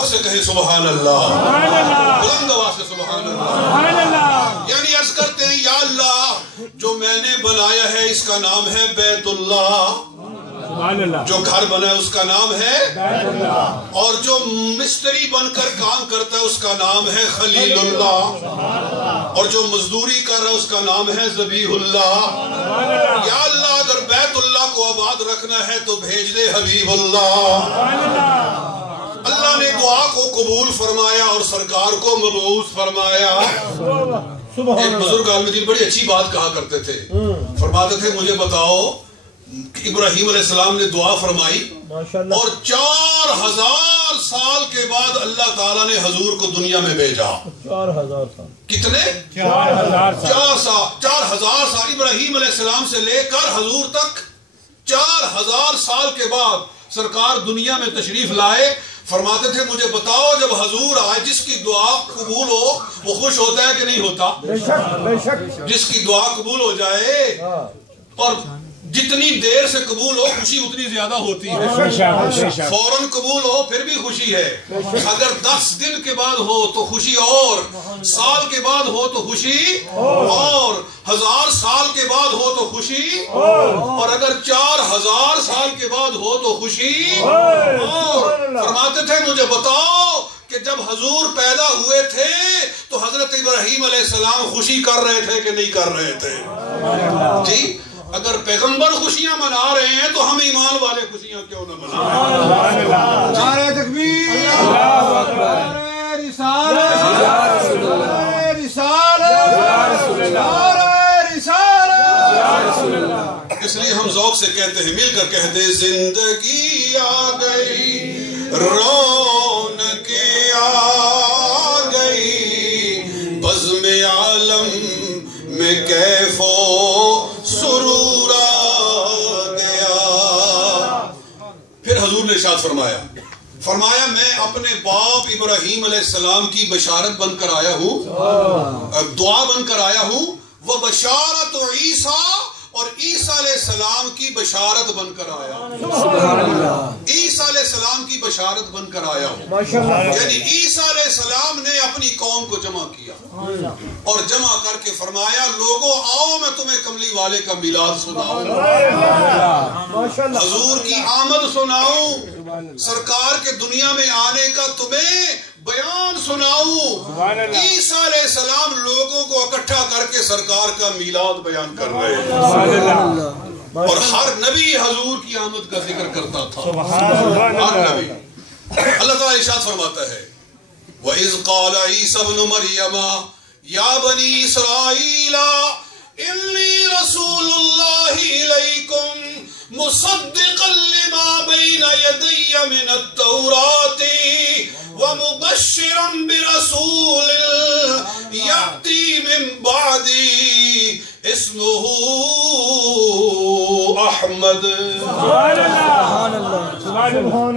ذوق سے کہیں سبحان اللہ، بلند آواز سے سبحان اللہ۔ یعنی عرض کرتے ہیں یا اللہ جو میں نے بنایا ہے اس کا نام ہے بیت اللہ، جو گھر بنا ہے اس کا نام ہے بیت اللہ، اور جو مستری بن کر کام کرتا ہے اس کا نام ہے خلیل اللہ، اور جو مزدوری کر رہا ہے اس کا نام ہے ذبیح اللہ۔ یا اللہ اگر بیت اللہ کو آباد رکھنا ہے تو بھیج دے حبیب اللہ۔ اللہ نے دعا کو قبول فرمایا اور سرکار کو مبعوث فرمایا۔ ایک بزرگ عالم دین بڑی اچھی بات کہا کرتے تھے، فرماتے تھے مجھے بتاؤ ابراہیم علیہ السلام نے دعا فرمائی اور 4000 سال کے بعد اللہ تعالیٰ نے حضور کو دنیا میں بھیجا۔ 4000 سال کتنے؟ 4000 سال ابراہیم علیہ السلام سے لے کر حضور تک 4000 سال کے بعد سرکار دنیا میں تشریف لائے۔ فرماتے تھے مجھے بتاؤ جب حضور آئے جس کی دعا قبول ہو وہ خوش ہوتا ہے کہ نہیں ہوتا؟ بے شک جس کی دعا قبول ہو جائے اور جتنی دیر سے قبول ہو خوشی اتنی زیادہ ہوتی ہے، فوراً قبول ہو پھر بھی خوشی ہے، اگر 10 دن کے بعد ہو تو خوشی، اور سال کے بعد ہو تو خوشی، اور 1000 سال کے بعد ہو تو خوشی، اور اگر 4000 سال کے بعد ہو تو خوشی۔ اور فرماتے تھے مجھے بتاؤ کہ جب حضور پیدا ہوئے تھے تو حضرت ابراہیم علیہ السلام خوشی کر رہے تھے کہ نہیں کر رہے تھے؟ جی اگر پیغمبر خوشیاں منا رہے ہیں تو ہم ایمان والے خوشیاں کیوں نہ منائیں؟ نعرہ تکبیر، نعرہ رسالت، نعرہ رسالت، نعرہ رسالت۔ اس لیے ہم ذوق سے کہتے ہیں، مل کر کہتے ہیں زندگی آ گئی، رونق آ گئی، بزم عالم میں کیف و سرور آ گیا۔ پھر حضور نے ارشاد فرمایا میں اپنے باپ ابراہیم علیہ السلام کی بشارت بن کر آیا ہوں، دعا بن کر آیا ہوں، وہ بشارت عیسیٰ، اور عیسیٰ علیہ السلام کی بشارت بن کر آیا ہوں، عیسیٰ علیہ السلام کی بشارت بن کر آیا ہوں۔ یعنی عیسیٰ علیہ السلام نے اپنی قوم کو جمع کیا اور جمع کر کے فرمایا لوگوں آؤ میں تمہیں کملی والے کا میلاد سناؤں، حضور کی آمد سناؤں، سرکار کے دنیا میں آنے کا تمہیں بیان سناؤں۔ عیسیٰ علیہ السلام لوگوں کو اکٹھا کر کے سرکار کا میلاد بیان کر رہے ہیں، اور ہر نبی حضور کی آمد کا ذکر کرتا تھا، ہر نبی۔ اللہ تعالیٰ ارشاد فرماتا ہے وَإِذْ قَالَ عِيسَى ابْنُ مَرْيَمَ يَا بَنِي إِسْرَائِيلَ إِنِّي رَسُولُ اللَّهِ إِلَيْكُمْ مُصَدِّقًا لِمَا بَيْنَ يَدَيَّ مِنَ التَّوْرَاةِ وَمُبَشِّرًا بِرَسُولٍ يَأْتِي مِن بَعْدِي اسمه احمد۔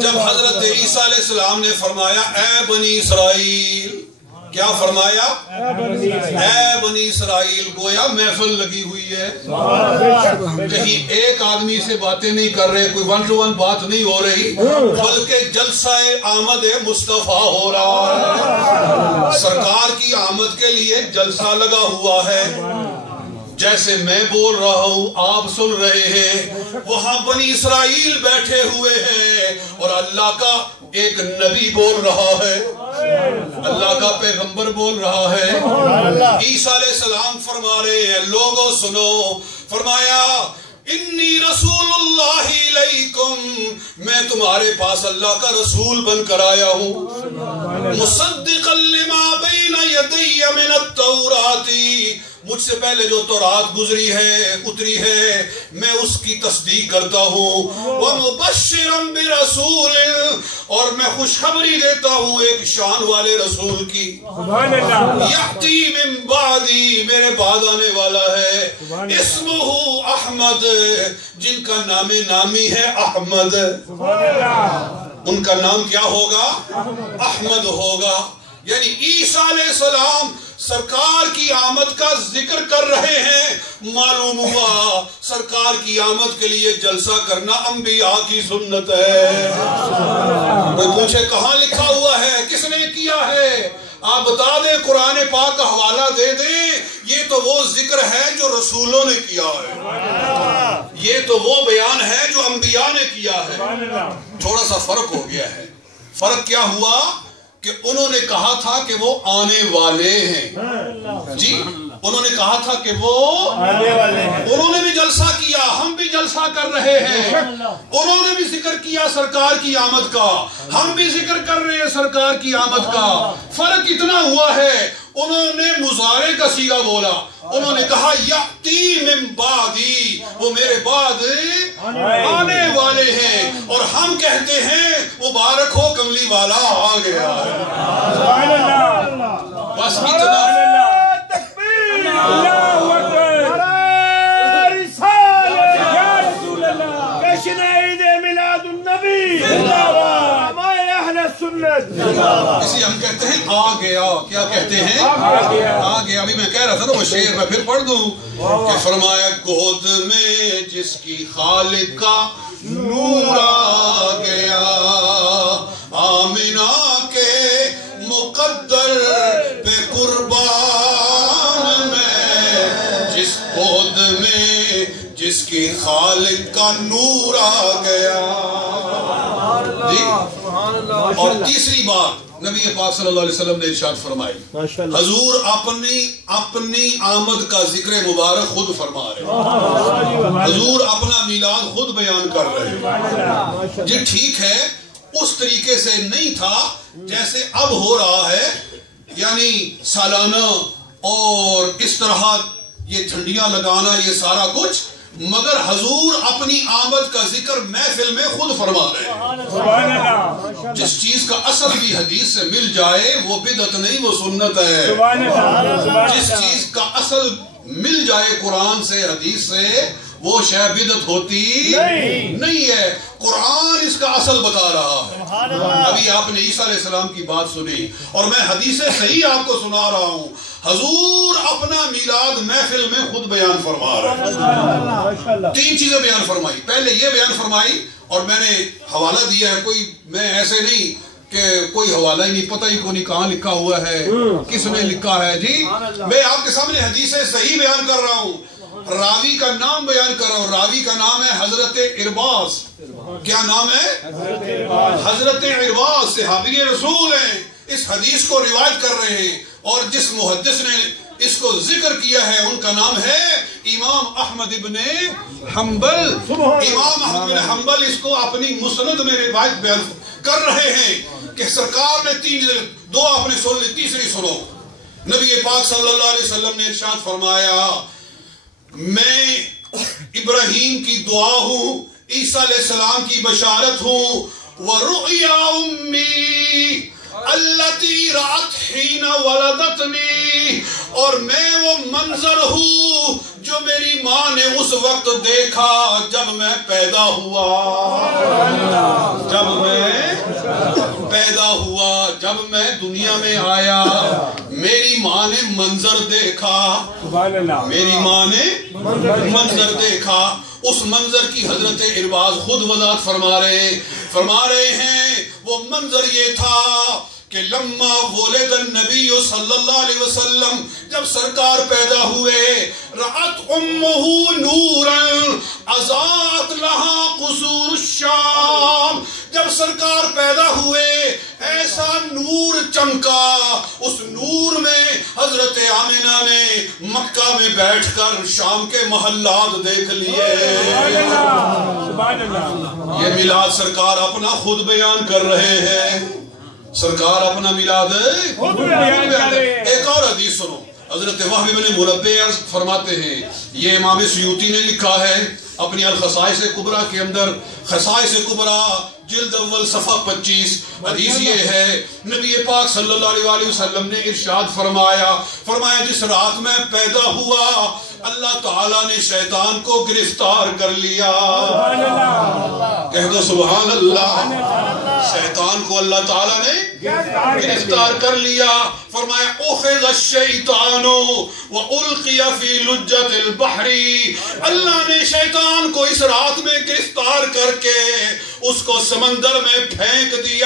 جب حضرت عیسیٰ علیہ السلام نے فرمایا اے بنی اسرائیل، کیا فرمایا؟ اے بنی اسرائیل، گویا محفل لگی ہوئی ہے، کہیں ایک آدمی سے باتیں نہیں کر رہے، کوئی 1 to 1 بات نہیں ہو رہی، بلکہ جلسہ آمد مصطفیٰ ہو رہا ہے، سرکار کی آمد کے لیے جلسہ لگا ہوا ہے۔ جیسے میں بول رہا ہوں آپ سن رہے ہیں، وہاں بنی اسرائیل بیٹھے ہوئے ہیں اور اللہ کا ایک نبی بول رہا ہے، اللہ کا پیغمبر بول رہا ہے۔ عیسیٰ علیہ السلام فرما رہے ہیں لوگوں سنو، فرمایا انی رسول اللہ علیکم، میں تمہارے پاس اللہ کا رسول بن کر آیا ہوں، مصدقا لما بین یدی من التوراۃ، مجھ سے پہلے جو تورات گزری ہے اتری ہے میں اس کی تصدیق کرتا ہوں، وَمُبَشِّرًا بِرَسُولٍ، اور میں خوشخبری دیتا ہوں ایک شان والے رسول کی، یأتی من بعدی، میرے بعد آنے والا ہے، اسمہ احمد، جن کا نام نامی ہے احمد، ان کا نام کیا ہوگا؟ احمد ہوگا۔ یعنی عیسیٰ علیہ السلام سرکار کی آمد کا ذکر کر رہے ہیں، معلوم ہوا سرکار کی آمد کے لیے جلسہ کرنا انبیاء کی سنت ہے۔ کوئی پوچھے کہاں لکھا ہوا ہے کس نے کیا ہے؟ آپ بتا دیں، قرآن پاک کا حوالہ دے دیں، یہ تو وہ ذکر ہے جو رسولوں نے کیا ہے، یہ تو وہ بیان ہے جو انبیاء نے کیا ہے۔ تھوڑا سا فرق ہو گیا ہے۔ فرق کیا ہوا کہ انہوں نے کہا تھا کہ وہ آنے والے ہیں، جی انہوں نے کہا تھا کہ وہ آنے والے ہیں، انہوں نے بھی جلسہ کیا، ہم بھی جلسہ کر رہے ہیں، انہوں نے بھی ذکر کیا سرکار کی آمد کا، ہم بھی ذکر کر رہے ہیں سرکار کی آمد کا۔ فرق اتنا ہوا ہے، انہوں نے مضارع کا صیغہ بولا، انہوں نے کہا یاتی من بعدی، وہ میرے بعد آنے والے ہیں، اور ہم کہتے ہیں مبارک ہو کملی والا آ گیا ہے۔ بس اتنا۔ اسی ہم کہتے ہیں آ گیا۔ کیا کہتے ہیں؟ آ گیا۔ ابھی میں کہہ رہا تھا نا وہ شعر میں پھر پڑھ دوں کہ فرمایا گود میں جس کی خالق کا نور آ گیا، آمینہ کے مقدر پہ قربان میں، جس گود میں جس کی خالق کا نور آ گیا۔ اور تیسری بات نبی پاک صلی اللہ علیہ وسلم نے ارشاد فرمائی، حضور اپنی آمد کا ذکر مبارک خود فرما رہے، حضور اپنا میلاد خود بیان کر رہے۔ یہ ٹھیک ہے، اس طریقے سے نہیں تھا جیسے اب ہو رہا ہے، یعنی سالانہ اور اس طرح یہ جھنڈیاں لگانا، یہ سارا کچھ، مگر حضور اپنی آمد کا ذکر محفل میں خود فرما رہے ہیں۔ جس چیز کا اصل بھی حدیث سے مل جائے وہ بدعت نہیں، وہ سنت ہے۔ جس چیز کا اصل مل جائے قرآن سے حدیث سے وہ شے بدعت ہوتی نہیں ہے، قرآن اس کا اصل بتا رہا ہے۔ ابھی آپ نے عیسیٰ علیہ السلام کی بات سنی اور میں حدیث صحیح آپ کو سنا رہا ہوں، حضور اپنا میلاد محفل میں خود بیان فرما رہے ہیں۔ تین چیزیں بیان فرمائی، پہلے یہ بیان فرمائی اور میں نے حوالہ دیا ہے، کوئی میں ایسے نہیں کہ کوئی حوالہ ہی نہیں، پتہ ہی کو نہیں کہاں لکھا ہوا ہے، کس نے لکھا ہے، جی میں آپ کے سامنے حدیث صحیح بیان کر رہا ہوں، راوی کا نام بیان کر رہا ہوں، راوی کا نام ہے حضرت ارباز۔ کیا نام ہے؟ حضرت ارباز صحابی رسول ہیں، اس حدیث کو روایت کر رہے ہیں، اور جس محدث نے اس کو ذکر کیا ہے ان کا نام ہے امام احمد ابن حنبل۔ امام احمد ابن حنبل اس کو اپنی مسند میں روایت بیان کر رہے ہیں کہ سرکار نے دو آپ نے سن لی، تیسری سنو۔ نبی پاک صلی اللہ علیہ وسلم نے ارشاد فرمایا، میں ابراہیم کی دعا ہوں، عیسیٰ علیہ السلام کی بشارت ہوں، وَرُؤْيَا أُمِّي الَّتِي رَأَتْ حِينَ وَلَدَتْنِي، اور میں وہ منظر ہوں جو میری ماں نے اس وقت دیکھا جب میں پیدا ہوا، جب میں دنیا میں آیا، میری ماں نے منظر دیکھا، میری ماں نے منظر دیکھا۔ اس منظر کی حضرت ارباز خود وضاحت فرما رہے ہیں، وہ منظر یہ تھا کہ لما ولد النبی صلی اللہ علیہ وسلم، جب سرکار پیدا ہوئے، رأت امہ نورا اضاءت لہا قصور الشام، جب سرکار پیدا ہوئے ایسا نور چمکا، اس نور میں حضرت آمنہ نے مکہ میں بیٹھ کر شام کے محلات دیکھ لیے۔ یہ میلاد سرکار اپنا خود بیان کر رہے ہیں، سرکار اپنا میلاد خود بیان کر رہے ہیں۔ ایک اور حدیث سنو، حضرت وہب بن منبہ فرماتے ہیں، یہ امام سیوطی نے لکھا ہے اپنی الخصائص کبریٰ کے اندر، خصائص کبریٰ جلد اول صفحہ 25، حدیث یہ ہے، نبی پاک صلی اللہ علیہ وسلم نے ارشاد فرمایا جس رات میں پیدا ہوا اللہ تعالیٰ نے شیطان کو گرفتار کر لیا۔ کہہ دو سبحان اللہ، شیطان کو اللہ تعالیٰ نے گرفتار کر لیا۔ فرمایا اخذ الشیطان وَأُلْقِيَ فِي لُجَّةِ الْبَحْرِ، اللہ نے شیطان کو اس رات میں گرفتار کر کے اس کو سمندر میں پھینک دیا۔